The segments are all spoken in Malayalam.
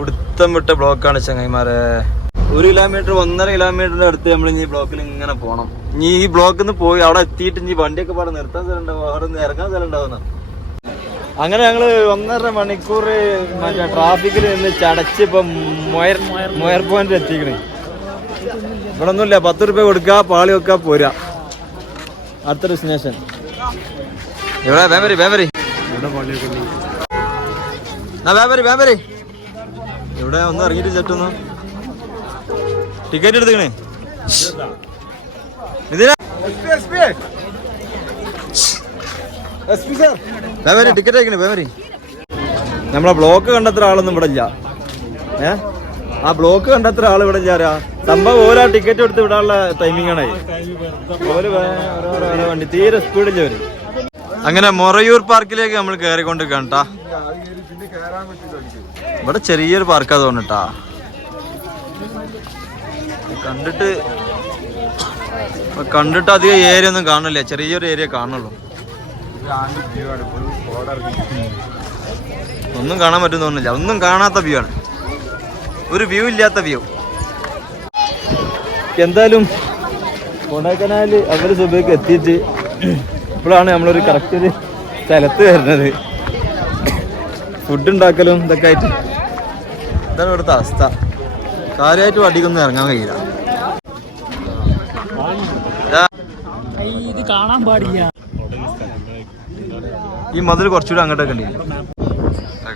പിടുത്തം വിട്ട ബ്ലോക്കാണ് ചങ്ങായിമാരെ. ഒരു കിലോമീറ്റർ ഒന്നര കിലോമീറ്ററിന്റെ അടുത്ത് നമ്മൾ ഇനി ബ്ലോക്കിൽ ഇങ്ങനെ പോണം. ഇനി ഈ ബ്ലോക്കിൽ നിന്ന് പോയി അവിടെ എത്തിയിട്ട് ഇനി വണ്ടിയൊക്കെ പാടെ നിർത്താൻ സ്ഥലം ഉണ്ടാവും. അവിടെ നിന്ന് ഇറങ്ങാൻ സ്ഥലം ഉണ്ടാവുന്ന അങ്ങനെ ഞങ്ങൾ ഒന്നര മണിക്കൂർ മറ്റേ ട്രാഫിക്കിൽ നിന്ന് ചടച്ച് ഇപ്പൊ മൊയർ മൊയർ പോയിന്റ് എത്തിക്കണേ. ഇവിടെ ഒന്നുമില്ല പത്ത് റുപ്യ കൊടുക്കുക പാളി വെക്കുക പോരാ. അടുത്ത ഡെസ്റ്റിനേഷൻ ഇവിടെ വേമരി വേമരി ആ വേമരി വേമരി ഇവിടെ ഒന്ന് ഇറങ്ങിയിട്ട് ചേട്ടൊന്ന് ടിക്കറ്റ് എടുത്തേ ടിക്കറ്റ് നമ്മളെ ബ്ലോക്ക് കണ്ടത്ര ആളൊന്നും ഇവിടെ ഇല്ല. ഏ? ആ ബ്ലോക്ക് കണ്ടത്ര ആൾ ഇവിടെ ഇല്ല ആരാ? സംഭവം ഓരോ ടിക്കറ്റ് എടുത്ത് വിടാനുള്ള ടൈമിംഗ് ആണ്. വണ്ടി. തീരെ സ്പീഡില്ല അവർ അങ്ങനെ മൊറയൂർ പാർക്കിലേക്ക് നമ്മൾ കയറിക്കൊണ്ട് കണ്ടാ ഇവിടെ ചെറിയൊരു പാർക്കാ തോന്നിട്ടാ കണ്ടിട്ട് കണ്ടിട്ട് അധികം ഏരിയ ഒന്നും കാണില്ല ചെറിയൊരു ഏരിയ കാണുള്ളൂ ഒന്നും കാണാൻ പറ്റും തോന്നില്ല ഒന്നും കാണാത്ത വ്യൂ ആണ്. ഒരു വ്യൂ ഇല്ലാത്ത വ്യൂ എന്തായാലും കൊടൈക്കനാൽ അവർ സുബൈക്ക് എത്തിയിട്ട് ഇപ്പോഴാണ് നമ്മളൊരു കറക്റ്റ് ഒരു സ്ഥലത്ത് വരുന്നത്. ഫുഡ് ഉണ്ടാക്കലും ഇതൊക്കെ ആയിട്ട്. ഇതാണ് ഇവിടുത്തെ അവസ്ഥ. കാര്യമായിട്ട് വണ്ടിക്കൊന്നും ഇറങ്ങാൻ കഴിയില്ല. ഈ മതിൽ കുറച്ചുകൂടെ അങ്ങോട്ടൊക്കെ ഉണ്ട്.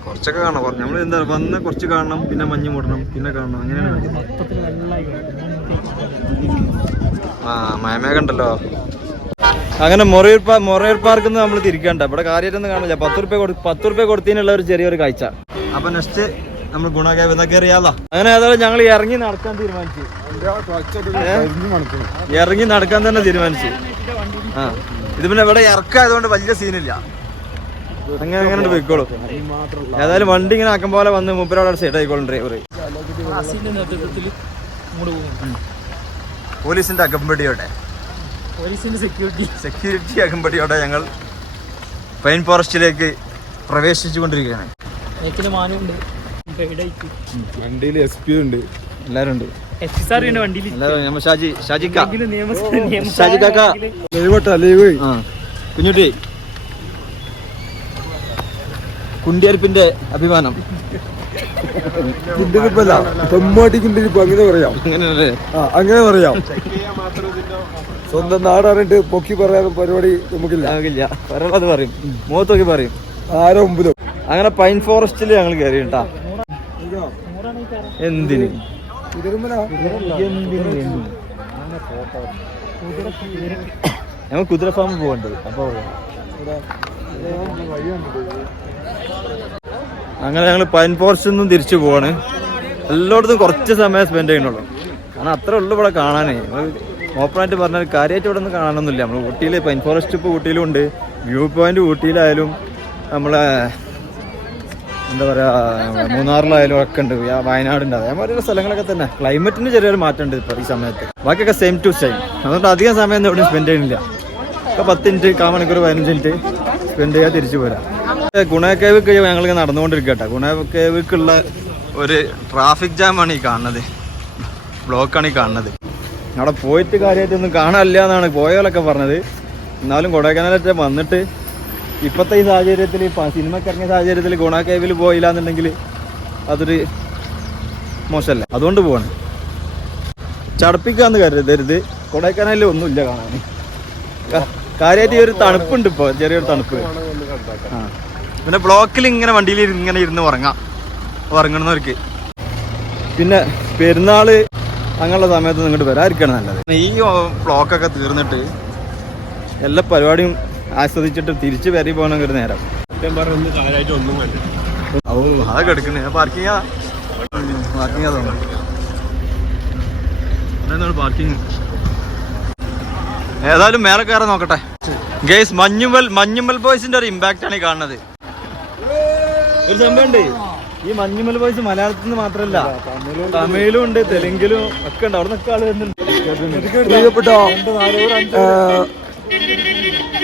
കുറച്ചൊക്കെ കാണാം കുറച്ച് നമ്മൾ എന്താ വന്ന് കുറച്ച് കാണണം പിന്നെ മഞ്ഞ് മൂടണം പിന്നെ കാണണം. അങ്ങനെയാണ്. ആ മയമേഘ ഉണ്ടല്ലോ. അങ്ങനെ മൊറയൂർ പാ മൊറയൂർ പാർക്ക് നമ്മൾ തിരിക്കണ്ട. ഇവിടെ കാര്യമായിട്ടൊന്നും കാണില്ല പത്ത് റുപ്യ കൊടു പത്ത് റുപ്യ കൊടുത്തതിനുള്ള ഒരു ചെറിയൊരു കാഴ്ച. അപ്പൊ നെക്സ്റ്റ് നമ്മൾ ഗുണകേവ് എന്നൊക്കെ അറിയാലോ അങ്ങനെ ഏതായാലും ഞങ്ങൾ ഇറങ്ങി നടക്കാൻ തീരുമാനിച്ചു? ഇറങ്ങി നടക്കാൻ തന്നെ തീരുമാനിച്ചു. ആ. ഇത് പിന്നെ ഇവിടെ ഇറക്കായതുകൊണ്ട് വലിയ സീനില്ല. അങ്ങനെ അങ്ങനെ പോയിക്കോളൂ. ഏതായാലും വണ്ടി ഇങ്ങനെ ആക്കും പോലെ വന്ന് മുപ്പരോടെ സൈഡ് ആയിക്കോളും ഡ്രൈവർ പോലീസിന്റെ അകമ്പടിയോടെ. പോലീസിന്റെ സെക്യൂരിറ്റി സെക്യൂരിറ്റി അകമ്പടിയോടെ ഞങ്ങൾ പൈൻ ഫോറസ്റ്റിലേക്ക് പ്രവേശിച്ചു വണ്ടിയിൽ എസ് പി ഉണ്ട്. എല്ലാരും ഉണ്ട് എച്ച് ഉണ്ട് വണ്ടിയിൽ എല്ലാവരും നമ്മൾ ഷാജി ഷാജിക്ക. നിയമ ഷാജി കാക്ക ലൈവട്ടാ ലൈവ് ആ. കുഞ്ഞുട്ടി. കുണ്ടിയരിപ്പിന്റെ അഭിമാനം. കുണ്ടിരിപ്പല്ല തെമ്മാട്ടി കുണ്ടിരിപ്പ് അങ്ങനെ പറയാം. അങ്ങനെയല്ലേ? അങ്ങനെ പറയാം. സ്വന്തം നാടാറിട്ട് പൊക്കി പറയാൻ പരിപാടി നമുക്കില്ല. നമുക്കില്ല. പറയാനുള്ളത് പറയും. മുഖത്തൊക്കെ പറയും. ആരോ മുമ്പിലും. അങ്ങനെ പൈൻ ഫോറസ്റ്റിൽ ഞങ്ങൾ കയറി കേട്ടാ എന്തിന്? ഞങ്ങൾ കുതിര ഫാമിൽ പോകണ്ടത് അപ്പൊ അങ്ങനെ ഞങ്ങൾ പൈൻ ഫോറസ്റ്റ് നിന്നും തിരിച്ചു പോവാണ്. എല്ലായിടത്തും കുറച്ച് സമയം സ്പെൻഡ് ചെയ്യണുള്ളൂ കാരണം അത്ര ഉള്ളു ഇവിടെ കാണാനേ. ഓപ്പണായിട്ട് പറഞ്ഞാൽ കാര്യമായിട്ട് ഇവിടെ ഒന്നും കാണാനൊന്നുമില്ല. നമ്മൾ ഊട്ടിയിൽ പൈൻ ഫോറസ്റ്റ് ഇപ്പോൾ ഊട്ടിയിലും ഉണ്ട്. വ്യൂ പോയിന്റ് ഊട്ടിയിലായാലും നമ്മളെ എന്താ പറയുക മൂന്നാറിലായാലും ഒക്കെ ഉണ്ട്. വയനാടിന്റെ അതേമാതിരിയുള്ള സ്ഥലങ്ങളൊക്കെ തന്നെ. ക്ലൈമറ്റിന് ചെറിയൊരു മാറ്റമുണ്ട് ഇപ്പോൾ ഈ സമയത്ത്. ബാക്കിയൊക്കെ സെയിം ടു സെയിം അതുകൊണ്ട് അധികം സമയം ഒന്നും എവിടെയും സ്പെൻഡ് ചെയ്യുന്നില്ല. ഇപ്പോൾ പത്ത് മിനിറ്റ് കാ മണിക്കൂർ പതിനഞ്ച് മിനിറ്റ് സ്പെൻഡ് ചെയ്യാൻ തിരിച്ചു പോരാം. ഗുണക്കേവിക്ക് ഞങ്ങളിങ്ങനെ നടന്നുകൊണ്ടിരിക്കട്ടെ. ഗുണക്കേവിക്കുള്ള ഒരു ട്രാഫിക് ജാമാണ് ഈ കാണുന്നത്. ബ്ലോക്കാണ് ഈ കാണുന്നത്. അവിടെ പോയിട്ട് കാര്യമായിട്ടൊന്നും കാണാനില്ല എന്നാണ് പോയവരൊക്കെ പറഞ്ഞത്. എന്നാലും കൊടൈക്കനാലൊക്കെ വന്നിട്ട് ഇപ്പോഴത്തെ ഈ സാഹചര്യത്തിൽ സിനിമയ്ക്ക് ഇറങ്ങിയ സാഹചര്യത്തിൽ ഗുണാക്കേവിൽ പോയില്ല എന്നുണ്ടെങ്കിൽ അതൊരു മോശമല്ല. അതുകൊണ്ട് പോവാണ്. ചടപ്പിക്കാന്ന് കരുതരുത്. കൊടൈക്കനാലിൽ ഒന്നുമില്ല കാണാൻ. കാര്യമായിട്ട് ഈ ഒരു തണുപ്പുണ്ട് ഇപ്പോൾ ചെറിയൊരു തണുപ്പ്. പിന്നെ ബ്ലോക്കിൽ ഇങ്ങനെ വണ്ടിയിൽ ഇങ്ങനെ ഇരുന്ന് ഉറങ്ങാം. ഉറങ്ങണവർക്ക് പിന്നെ പെരുന്നാൾ അങ്ങനെയുള്ള സമയത്ത് ഇങ്ങോട്ട് വരാതിരിക്കണം നല്ലത്. ഈ ബ്ലോക്കൊക്കെ തീർന്നിട്ട് എല്ലാ പരിപാടിയും ആസ്വദിച്ചിട്ട് തിരിച്ച് വരി പോകണം ഒരു നേരം. ഓ അതൊക്കെ പാർക്കിംഗ് പാർക്കിംഗ് പാർക്കിംഗ് ഏതായാലും മേലെ കയറാൻ നോക്കട്ടെ. ഗേസ് മഞ്ഞുമൽ മഞ്ഞുമൽ ബോയ്സിന്റെ ഒരു ഇമ്പാക്റ്റ് ആണ് ഈ കാണുന്നത്. ഒരു സംഭവമുണ്ട്. ഈ മഞ്ഞുമൽ ബോയ്സ് മലയാളത്തിൽ നിന്ന് മാത്രമല്ല തമിഴിലും ഉണ്ട് തെലുങ്കിലും ഒക്കെ ഉണ്ട്. അവിടെ നിന്നൊക്കെ ആൾ വരുന്നുണ്ട്.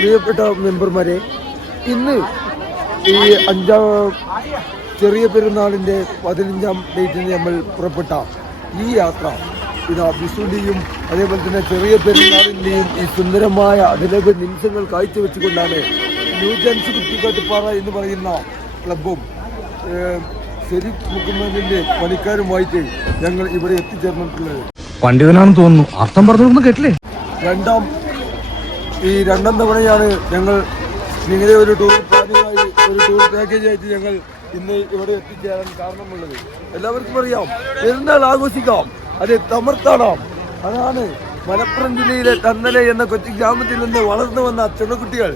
പ്രിയപ്പെട്ട മെമ്പർമാരെ ഇന്ന് ഈ അഞ്ചാം ചെറിയ പെരുന്നാളിന്റെ പതിനഞ്ചാം ഡേറ്റിന് നമ്മൾ പുറപ്പെട്ട ഈ യാത്ര. ഇതാ വിഷുവിന്റെയും അതേപോലെ തന്നെ ചെറിയ പെരുന്നാളിന്റെയും ഈ സുന്ദരമായ അതിലേക്ക് നിമിഷങ്ങൾ കാഴ്ചവെച്ചുകൊണ്ടാണ് ന്യൂജൻസ് കുറ്റിക്കാട്ടുപാറ എന്ന് പറയുന്ന ക്ലബും ശരി മുഖ്യമന്ത്രിന്റെ പണിക്കാരുമായിട്ട് ഞങ്ങൾ ഇവിടെ എത്തിച്ചേർന്നിട്ടുള്ളത്. പണ്ഡിതനാണെന്ന് തോന്നുന്നു. അർത്ഥം പറഞ്ഞു കേട്ടില്ലേ? രണ്ടാം ഈ രണ്ടാം തവണയാണ് ഞങ്ങൾ നിങ്ങളെ ഒരു ടൂർ പ്ലാനുമായി ഒരു ടൂർ പാക്കേജ് ആയിട്ട് ഞങ്ങൾ ഇന്ന് ഇവിടെ എത്തിച്ചേരാൻ കാരണമുള്ളത്. എല്ലാവർക്കും അറിയാം. പെരുന്നാൾ ആഘോഷിക്കാം. അത് തമർത്താടാം അതാണ് മലപ്പുറം ജില്ലയിലെ തന്നല എന്ന കൊച്ചു ഗ്രാമത്തിൽ നിന്ന് വളർന്നു വന്ന ചെറുകുട്ടികൾ.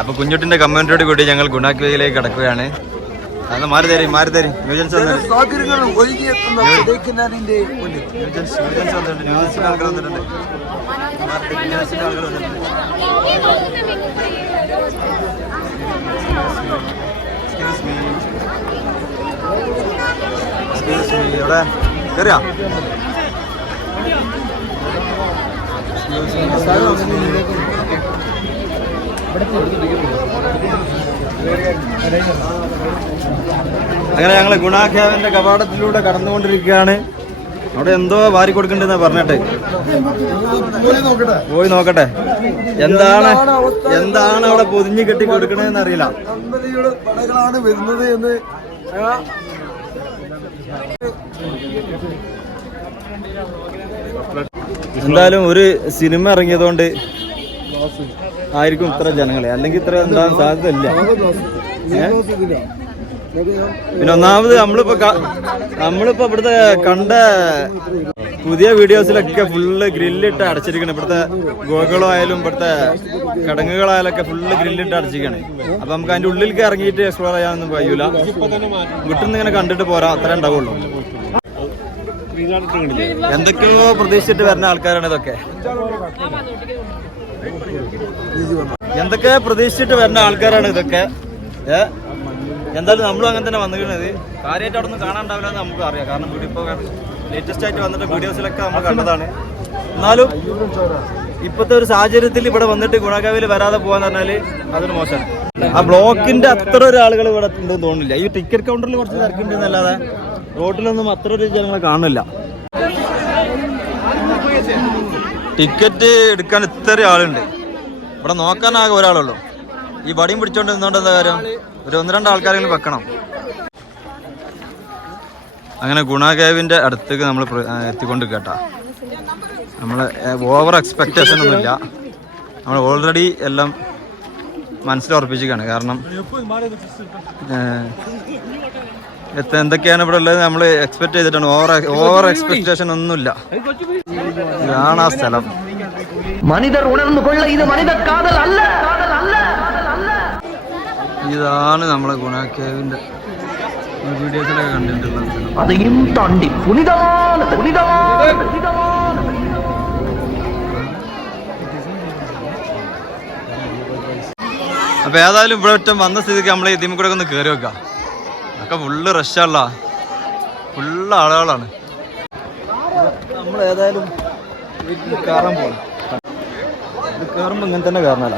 അപ്പൊ കുഞ്ഞുട്ടിന്റെ കമന്റോട് കൂടി ഞങ്ങൾ ഗുണാക്കിലേക്ക് കടക്കുകയാണ്. അന്ന് മാറി തരും മാറി തരും. ന്യൂജൻസ് വന്നിട്ടുണ്ട്. സാഹചര്യങ്ങൾ ഒഴുകിയെത്തുന്ന കൊടൈക്കനാലിന്റെ മുന്നിൽ. ന്യൂജൻസ് ന്യൂജൻസ് വന്നിട്ടുണ്ട്. ന്യൂജൻസിന്റെ ആളുകൾ വന്നിട്ടുണ്ട്. ന്യൂജൻസിന്റെ ആളുകൾ വന്നിട്ടുണ്ട്. Me. എവിടെ? കേറിയാ? അങ്ങനെ ഞങ്ങൾ ഗുണാഖ്യാവിന്റെ കവാടത്തിലൂടെ കടന്നുകൊണ്ടിരിക്കുകയാണ്. അവിടെ എന്തോ വാരി കൊടുക്കണ്ടെന്ന് പറഞ്ഞിട്ട്. പോയി നോക്കട്ടെ. എന്താണ് എന്താണ് അവിടെ പൊതിഞ്ഞു കെട്ടി കൊടുക്കണേന്ന് അറിയില്ല. തന്നലയുടെ പടകളാണ് വരുന്നത് എന്ന് എന്തായാലും ഒരു സിനിമ ഇറങ്ങിയതുകൊണ്ട് ആയിരിക്കും ഇത്ര ജനങ്ങളെ. അല്ലെങ്കിൽ ഇത്ര ഉണ്ടാകാൻ സാധ്യതയില്ല. പിന്നെ ഒന്നാമത് നമ്മളിപ്പോ നമ്മളിപ്പോ ഇവിടുത്തെ കണ്ട പുതിയ വീഡിയോസിലൊക്കെ ഫുള്ള് ഗ്രില്ലിട്ട് അടച്ചിരിക്കണം. ഇവിടുത്തെ ഗോകളോ ആയാലും ഇവിടുത്തെ കടങ്ങുകളായാലും ഒക്കെ ഫുള്ള് ഗ്രില്ലിട്ട് അടച്ചിരിക്കണേ. അപ്പൊ നമുക്ക് അതിന്റെ ഉള്ളിലേക്ക് ഇറങ്ങിയിട്ട് എക്സ്പ്ലോർ ചെയ്യാനൊന്നും കഴിയൂല. വീട്ടിൽ നിന്ന് ഇങ്ങനെ കണ്ടിട്ട് പോരാ. അത്രേ ഉണ്ടാവുള്ളൂ. എന്തൊക്കെയോ പ്രതീക്ഷിച്ചിട്ട് വരുന്ന ആൾക്കാരാണ് ഇതൊക്കെ. എന്തൊക്കെ പ്രതീക്ഷിച്ചിട്ട് വരുന്ന ആൾക്കാരാണ് ഇതൊക്കെ? ഏഹ് എന്തായാലും നമ്മളും അങ്ങനെ തന്നെ വന്നിരിക്കുന്നത്. കാര്യമായിട്ട് അവിടെ നിന്ന് കാണാണ്ടാവില്ല എന്ന് നമുക്ക് അറിയാം. കാരണം വീഡിയോ ഇപ്പോൾ ലേറ്റസ്റ്റ് ആയിട്ട് വന്നിട്ട് വീഡിയോസിലൊക്കെ നമ്മൾ കണ്ടതാണ്. എന്നാലും ഇപ്പോഴത്തെ ഒരു സാഹചര്യത്തിൽ ഇവിടെ വന്നിട്ട് ഗുണകാവിൽ വരാതെ പോകാന്ന് പറഞ്ഞാൽ അതൊരു മോശമാണ്. ആ ബ്ലോക്കിന്റെ അത്ര ഒരു ആളുകൾ ഇവിടെ ഉണ്ടെന്ന് തോന്നുന്നില്ല. ഈ ടിക്കറ്റ് കൗണ്ടറിൽ കുറച്ച് തിരക്കുണ്ടെന്നല്ലാതെ റോഡിലൊന്നും അത്ര ഒരു ജനങ്ങളെ കാണുന്നില്ല. ടിക്കറ്റ് എടുക്കാൻ ഇത്ര ആളുണ്ട്. ഇവിടെ നോക്കാനാകെ ഒരാളുള്ളൂ. ഈ വടിയും പിടിച്ചോണ്ട് നിന്നോണ്ട് എന്താ കാര്യം? ഒരു ഒന്ന് രണ്ട് ആൾക്കാരെങ്കിലും വെക്കണം. അങ്ങനെ ഗുണാകേവിന്റെ അടുത്തേക്ക് നമ്മൾ എത്തിക്കൊണ്ട് കേട്ടാ നമ്മൾ ഓവർ എക്സ്പെക്ടേഷൻ ഒന്നുമില്ല. നമ്മൾ ഓൾറെഡി എല്ലാം മനസ്സിലുറപ്പിച്ചിരിക്കുകയാണ് കാരണം എന്തൊക്കെയാണ് ഇവിടെ ഉള്ളത് നമ്മൾ എക്സ്പെക്ട് ചെയ്തിട്ടാണ്. ഓവർ ഓവർ എക്സ്പെക്ടേഷൻ ഒന്നുമില്ല. ഇതാണ് ആ സ്ഥലം. மனிதர் உணர்ந்து கொள்ள இது மனித காதல் அல்ல ഇതാണ് നമ്മളെ ഗുണാക്കേവിന്റെ വീഡിയോസിലൊക്കെ കണ്ടിട്ടുള്ളത്. അതെയും താണ്ടി പുനിതമാണ് അപ്പൊ ഏതായാലും ഇവിടെ ഒറ്റ വന്ന സ്ഥിതിക്ക് നമ്മളെ ഇതിമ കൂടെ ഒന്ന് കയറി വെക്കാം. അതൊക്കെ ഫുള്ള് റഷാണല്ലോ ഫുള്ള് ആളുകളാണ്. നമ്മൾ ഏതായാലും വീട്ടിൽ കയറാൻ പോകണം ഇത് കയറുമ്പോ ഇങ്ങനെ തന്നെ കയറണല്ല.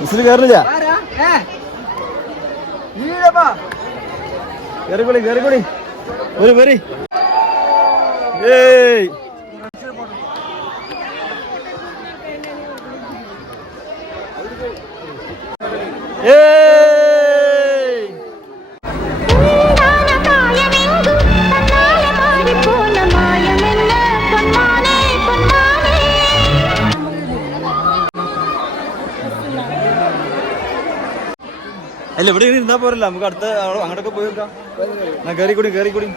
മിസ്സിൽ കയറില്ല കയറിക്കൊളി കയറിക്കൊളി ഒരു വരി ഏയ് ഏയ്. ഇവിടെ പോരല്ല നമുക്ക് അടുത്ത അങ്ങോട്ടൊക്കെ പോയി നോക്കാം. കൂടി കയറിക്കൂടി കൂടി.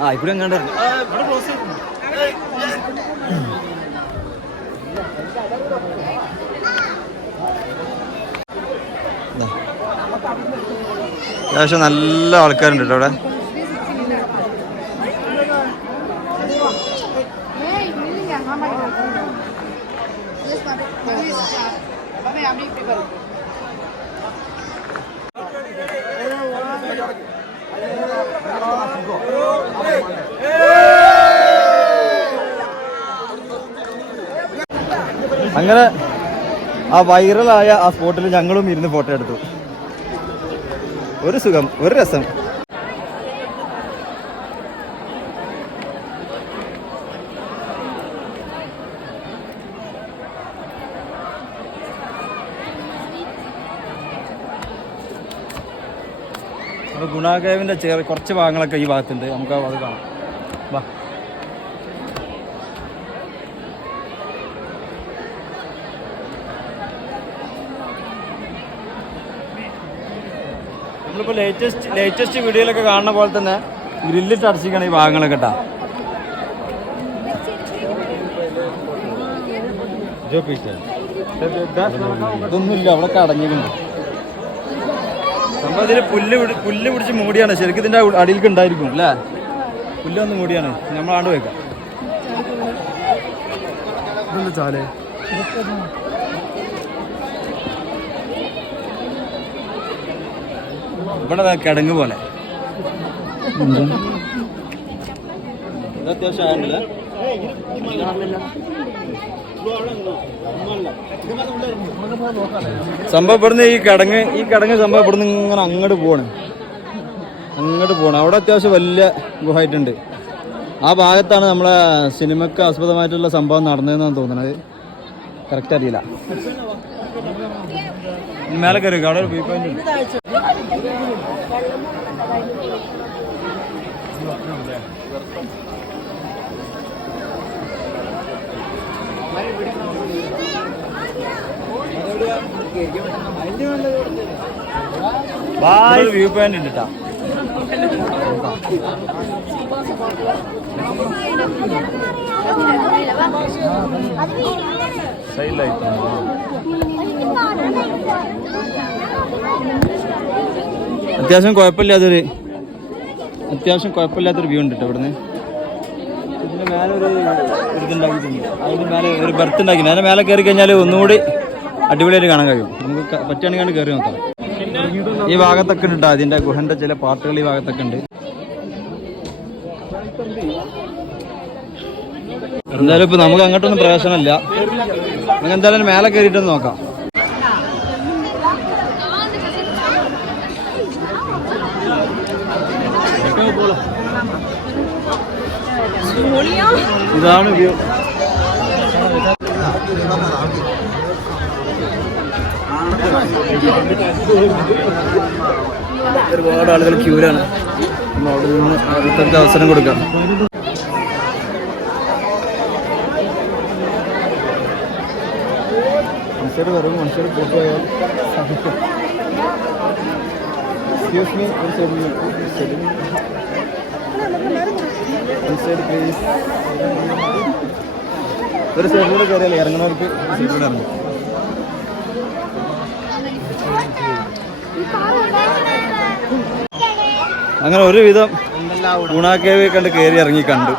ആ ഇവിടെ എങ്ങാണ്ടായിരുന്നു. അത്യാവശ്യം നല്ല ആൾക്കാരുണ്ട് കേട്ടോ അവിടെ ആ വൈറലായ ആ സ്പോട്ടിൽ ഞങ്ങളും ഇരുന്ന് ഫോട്ടോ എടുത്തു. ഒരു സുഖം ഒരു രസം. അപ്പോൾ ചെറിയ കുറച്ച് ഭാഗങ്ങളൊക്കെ ഈ ഭാഗത്തുണ്ട്. നമുക്ക് അത് കാണാം. നമ്മളിപ്പോൾ ലേറ്റസ്റ്റ് ലേറ്റസ്റ്റ് വീഡിയോയിലൊക്കെ കാണുന്ന പോലെ തന്നെ ഗ്രില്ലിട്ട് അടച്ചിരിക്കണം ഈ ഭാഗങ്ങളൊക്കെ കേട്ടാ ഇതൊന്നുമില്ല അവിടെ അടഞ്ഞിട്ടുണ്ട് സംഭവം ഇതിൽ പുല്ല് പുല്ല് പിടിച്ച് മൂടിയാണ്. ശരിക്കും ഇതിന്റെ അടിയിലേക്ക് ഉണ്ടായിരിക്കും അല്ലേ? പുല്ല് ഒന്ന് മൂടിയാണ്. നമ്മൾ ആണ്ട് വെക്കാം ഇതെന്താ ചാലേ. ഇവിടെ കിടങ്ങ് പോലെ. സംഭവം ഇവിടുന്ന് ഈ കിടങ്ങ് ഈ കിടങ്ങ് സംഭവം ഇവിടുന്ന് ഇങ്ങനെ അങ്ങോട്ട് പോവാണ്. അങ്ങോട്ട് പോകണം അവിടെ അത്യാവശ്യം വലിയ ഗുഹായിട്ടുണ്ട് ആ ഭാഗത്താണ് നമ്മളെ സിനിമയ്ക്ക് ആസ്പദമായിട്ടുള്ള സംഭവം നടന്നതെന്നാണ് തോന്നുന്നത്. കറക്റ്റ് അറിയില്ല. മേലെ കയറി അവിടെ ഒരു വ്യൂ പോയിന്റ് ഉണ്ട് ഒരു വ്യൂ പോയിന്റ് ഉണ്ട് കേട്ടോ അത്യാവശ്യം കുഴപ്പമില്ലാത്തൊരു അത്യാവശ്യം കുഴപ്പമില്ലാത്തൊരു വ്യൂ ഉണ്ട് ഇവിടുന്ന്. ഇതിന്റെ മേലെ ഒരു ഇതുണ്ടാക്കിയിട്ടുണ്ട് അതിന്റെ മേലെ ഒരു ബർത്ത് ഉണ്ടാക്കിയിട്ടുണ്ട് അതിന്റെ മേലെ കയറി കഴിഞ്ഞാൽ ഒന്നുകൂടി അടിപൊളിയായിട്ട് കാണാൻ കഴിയും. നമുക്ക് പറ്റുകയാണെങ്കിൽ കയറി നോക്കാം. ഈ ഭാഗത്തൊക്കെ ഉണ്ട് അതിന്റെ ഗുഹന്റെ ചില പാർട്ടുകൾ ഈ ഭാഗത്തൊക്കെ ഉണ്ട്. എന്തായാലും ഇപ്പൊ നമുക്ക് അങ്ങോട്ടൊന്നും പ്രവേശനമില്ല. നമുക്ക് എന്തായാലും മേലെ കയറിയിട്ടൊന്ന് നോക്കാം. ഇതാണ് വ്യൂ. ഒരുപാട് ആളുകൾ ക്യൂരാണ് നമ്മൾ അവിടെ നിന്ന് അടുത്തടുത്ത് അവസരം കൊടുക്കാം. മനുഷ്യർ വരും മനുഷ്യർ പോയാൽ എക്സ്ക്യൂസ് മീ ഒരു സൈഡിൽ സൈഡ് പ്ലീസ് ഒരു സൈഡിലൂടെ കയറിയാലേ ഇറങ്ങുന്നവർക്ക് സൈഡിലൂടെ ഇറങ്ങും. അങ്ങനെ ഒരുവിധം ഗുണാക്കേവി കണ്ട് കയറി ഇറങ്ങി കണ്ടു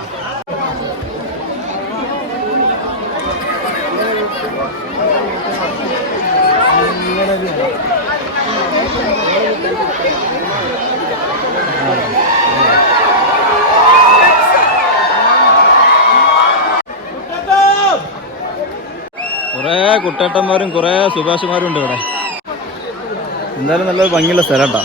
കുറേ കുട്ടേട്ടന്മാരും കുറേ സുഭാഷുമാരും ഉണ്ട് ഇവിടെ. എന്തായാലും നല്ലൊരു ഭംഗിയുള്ള സ്ഥലം കേട്ടോ.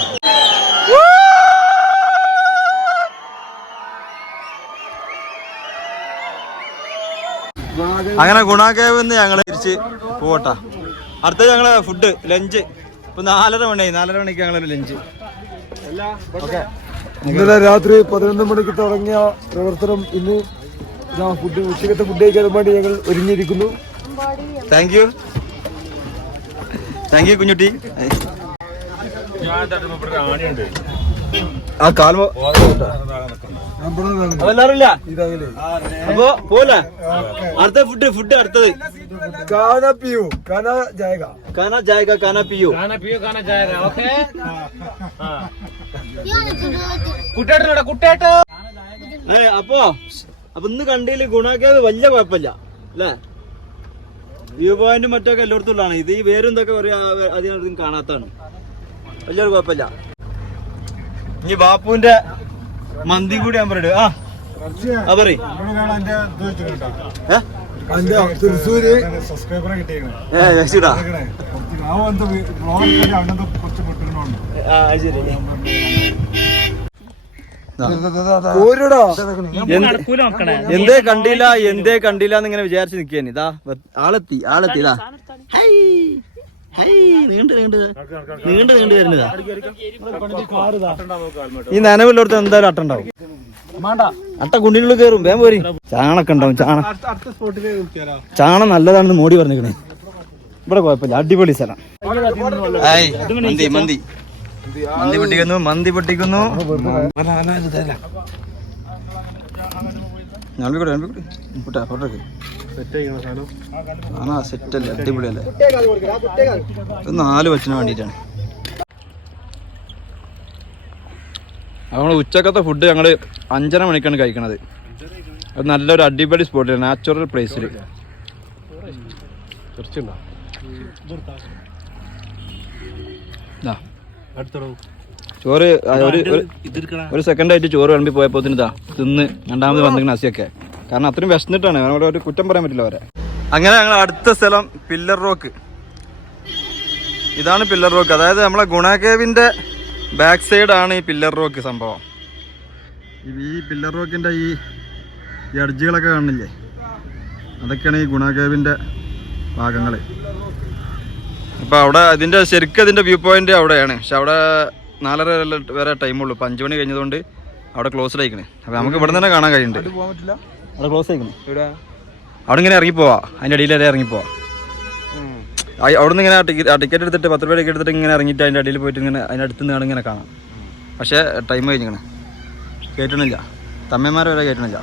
അങ്ങനെ ഗുണാകേവ് നിന്ന് ഞങ്ങൾ തിരിച്ച് പോവട്ടാ. അടുത്ത ഞങ്ങൾ ഫുഡ് ലഞ്ച് ഇപ്പൊ നാലര മണി നാലര മണിക്ക് ഞങ്ങളൊരു ലഞ്ച് ഓക്കെ. ഇന്നലെ രാത്രി പതിനൊന്ന് മണിക്ക് തുടങ്ങിയ പ്രവർത്തനം ഇന്ന് ഫുഡ് ഉച്ചക്കത്തെ ഫുഡ് കഴിക്കാൻ വേണ്ടി ഞങ്ങൾ ഒരുങ്ങിയിരിക്കുന്നു. Thank you thank you Kunjutty. ആ കാൽമ അതല്ലാറില്ല പോലെ അടുത്ത ഫുഡ് ഫുഡ് അടുത്തത്. കാന പിയു കാന ജായക. കാന ജായക കാന പിയു. കാന പിയു കാന കുട്ടേട്ട അപ്പോ അപ്പൊ ഇന്ന് കണ്ടില്ല ഗുണാക്കിയത് വലിയ കുഴപ്പമില്ല അല്ലേ? വ്യൂ പോയിന്റും മറ്റൊക്കെ എല്ലായിടത്തും ഉള്ളതാണ് ഇത് ഈ വേരും ഇതൊക്കെ പറയാ അധികം കാണാത്താണ് വലിയൊരു കുഴപ്പമില്ല. ഇനി ബാപ്പുവിന്റെ മന്തി കൂടി ഞാൻ പറയട്ടെ. ആ ആ പറയ്. തൃശ്ശൂര് സബ്സ്ക്രൈബറെ ഏ എന്തേ കണ്ടില്ല എന്തേ കണ്ടില്ല എന്നിങ്ങനെ ഇങ്ങനെ വിചാരിച്ചു നിൽക്കാൻ ഇതാ ആളെത്തി ആളെത്തി ഇതാ നീണ്ട് നീണ്ട് വരുന്നതാ ഈ നനവില്ലോടത്ത് എന്തായാലും അട്ട ഉണ്ടാവും. അട്ട കുണ്ടിനുള്ളിൽ കയറും വേം പോരി. ചാണൊക്കെ ഉണ്ടാവും ചാണ. ചാണ നല്ലതാണെന്ന് മോടി പറഞ്ഞിരിക്കണേ. ഇവിടെ കുഴപ്പമില്ല അടിപൊളി സ്ഥലം. ഹായ്, മന്തി മന്തി. മന്തി പൊട്ടിക്കുന്നു മന്തി പൊട്ടിക്കുന്നു. സെറ്റല്ലേ അടിപൊളിയല്ലേ. ഇത് നാല് വച്ചിന് വേണ്ടിയിട്ടാണ്. നമ്മൾ ഉച്ചക്കത്തെ ഫുഡ് ഞങ്ങൾ അഞ്ചര മണിക്കാണ് കഴിക്കണത്. അത് നല്ലൊരു അടിപൊളി സ്പോട്ടിൽ നാച്ചുറൽ പ്ലേസിൽ ചോറ് ഒരു ഒരു- സെക്കൻഡ് ആയിട്ട് ചോറ് വിളമ്പി പോയപ്പോ തിന്ന് രണ്ടാമത് വന്നിങ്ങനെ അസിയൊക്കെ. കാരണം അത്രയും വിശന്നിട്ടാണ്. അവിടെ ഒരു കുറ്റം പറയാൻ പറ്റില്ല അവരെ. അങ്ങനെ ഞങ്ങൾ അടുത്ത സ്ഥലം പില്ലർ റോക്ക് ഇതാണ് പില്ലർ റോക്ക് അതായത് നമ്മളെ ഗുണാകേവിന്റെ ബാക്ക് സൈഡ് ആണ് ഈ പില്ലർ റോക്ക് സംഭവം. ഈ- പില്ലർ റോക്കിന്റെ ഈ എഡ്ജുകളൊക്കെ കാണില്ലേ? അതൊക്കെയാണ് ഈ ഗുണാകേവിന്റെ ഭാഗങ്ങൾ അപ്പോൾ അവിടെ അതിന്റെ ശരിക്കും അതിന്റെ വ്യൂ പോയിന്റ് അവിടെയാണ്. പക്ഷെ അവിടെ നാലര വരെ- ടൈം ടൈമുള്ളൂ ഇപ്പം അഞ്ച് മണി കഴിഞ്ഞതുകൊണ്ട് അവിടെ ക്ലോസ്ഡ് ആയിക്കണേ. അപ്പോൾ നമുക്ക് ഇവിടെ തന്നെ കാണാൻ കഴിയുന്നുണ്ട്. അവിടെ ക്ലോസ് ആയിക്കണേ. ഇവിടെ അവിടെ ഇങ്ങനെ ഇറങ്ങിപ്പോവാ അതിന്റെ അടിയിൽ വരെ ഇറങ്ങിപ്പോവാ ആ- അവിടെ നിന്ന് ഇങ്ങനെ ടിക്കറ്റ് ടിക്കറ്റ് എടുത്തിട്ട് പത്ത് രൂപ ടിക്കറ്റ് എടുത്തിട്ട് ഇങ്ങനെ ഇറങ്ങിയിട്ട് അതിന്റെ അടിയിൽ പോയിട്ട് ഇങ്ങനെ അതിന്റെ അടുത്ത് നിന്നാണ് ഇങ്ങനെ കാണാം. പക്ഷേ ടൈം കഴിഞ്ഞിങ്ങനെ കയറ്റണില്ല തമ്മന്മാരെ വരെ കയറ്റണില്ല